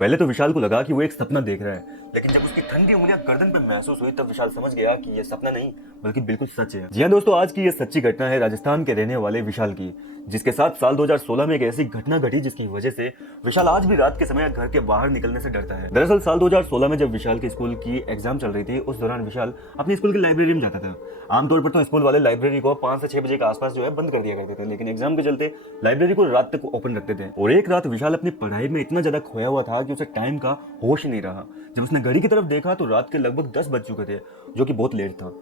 पहले तो विशाल को लगा कि वो एक सपना देख रहा है, लेकिन जब उसकी ठंडी उंगलियां गर्दन पे महसूस हुई तब विशाल समझ गया कि ये सपना नहीं बल्कि बिल्कुल सच है। जी हाँ दोस्तों, आज की ये सच्ची घटना है राजस्थान के रहने वाले विशाल की, जिसके साथ साल 2016 में एक ऐसी घटना घटी जिसकी वजह से विशाल आज भी रात के समय घर के बाहर निकलने से डरता है। दरअसल साल 2016 में जब विशाल की स्कूल की एग्जाम चल रही थी, उस दौरान विशाल अपनी स्कूल की लाइब्रेरी में जाता था। आमतौर पर तो स्कूल वाले लाइब्रेरी को 5 से 6 बजे के आसपास जो है बंद कर दिया करते थे, लेकिन एग्जाम के चलते लाइब्रेरी को रात तक ओपन रखते थे। और एक रात विशाल अपनी पढ़ाई में इतना ज्यादा खोया हुआ था कि उसे टाइम का होश ही नहीं रहा। जब उसने घड़ी की तरफ देखा तो रात के लगभग 10 बज चुके थे, जो कि बहुत लेट था।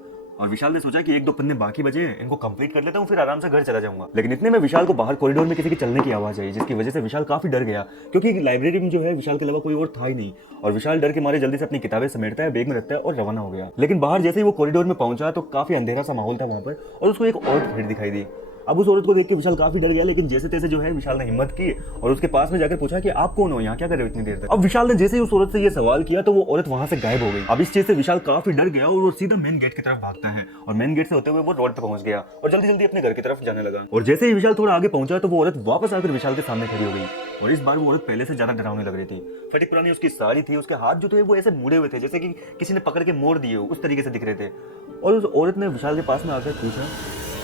और विशाल ने सोचा कि एक दो पन्ने बाकी बचे हैं, इनको कंप्लीट कर लेता हूँ, फिर आराम से घर चला जाऊंगा। लेकिन इतने में विशाल को बाहर कॉरिडोर में किसी के चलने की आवाज आई, जिसकी वजह से विशाल काफी डर गया, क्योंकि लाइब्रेरी में जो है विशाल के अलावा कोई और था ही नहीं। और विशाल डर के मारे जल्दी से अपनी किताबें समेटता है, बैग में रखता है और रवाना हो गया। लेकिन बाहर जैसे ही वो कॉरिडोर में पहुंचा तो काफी अंधेरा सा माहौल था वहां पर, और उसको एक औरत खड़ी दिखाई दी। अब उस औरत को देख के विशाल काफी डर गया, लेकिन जैसे तैसे जो है विशाल ने हिम्मत की और उसके पास में जाकर पूछा कि आप कौन हो, यहाँ क्या कर रहे हो इतनी देर तक। अब विशाल ने जैसे ही उस औरत से ये सवाल किया तो वो औरत वहां से गायब हो गई। अब इस चीज से विशाल काफी डर गया और वो सीधा मेन गेट की तरफ भागता है, और मेन गेट से होते हुए वो रोड पे पहुंच गया और जल्दी जल्दी अपने घर की तरफ जाने लगा। और जैसे ही विशाल थोड़ा आगे पहुंचा तो वो औरत वापस आकर विशाल के सामने खड़ी हो गई, और इस बार वो औरत पहले से ज्यादा डरावनी लग रही थी। फटी पुरानी उसकी साड़ी थी, उसके हाथ जो थे वो ऐसे मुड़े हुए थे जैसे कि किसी ने पकड़ के मोड़ दिए हो, उस तरीके से दिख रहे थे। और उस औरत ने विशाल के पास में आकर पूछा,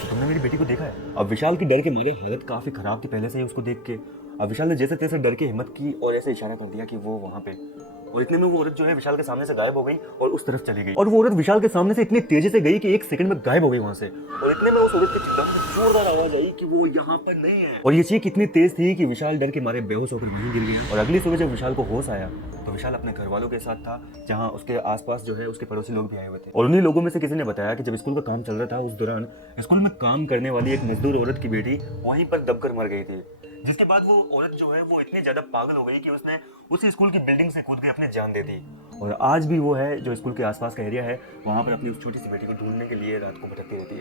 तुमने मेरी बेटी को देखा है? अब विशाल की डर के मारे हालत काफी खराब थी पहले से ही उसको देख के। अब विशाल ने जैसे तैसे डर के हिम्मत की और ऐसे इशारा कर दिया कि वो वहां पे, और इतने में वो औरत जो है विशाल के सामने से गायब हो गई और उस तरफ चली गई। और वो औरत विशाल के सामने से इतनी तेजी से गई कि 1 सेकंड में गायब हो गई वहां से। और इतने में उस औरत की चिल्लाने जोरदार आवाज आई कि वो यहाँ पर नहीं है। और ये चीख इतनी तेज थी कि विशाल डर के मारे बेहोश होकर वहीं गिर गया। और अगली सुबह जब विशाल को होश आया तो विशाल अपने घर वालों के साथ था, जहाँ उसके आसपास जो है उसके पड़ोसी लोग भी आए हुए थे। और उन्हीं लोगों में से किसी ने बताया कि जब स्कूल का काम चल रहा था उस दौरान स्कूल में काम करने वाली एक मजदूर औरत की बेटी वहीं पर दबकर मर गई थी। जिसके बाद वो औरत जो है वो इतनी ज्यादा पागल हो गई कि उसने उसी स्कूल की बिल्डिंग से कूद के अपनी जान दे दी। और आज भी वो है जो स्कूल के आसपास का एरिया है, वहां पर अपनी उस छोटी सी बेटी को ढूंढने के लिए रात को भटकती रहती है।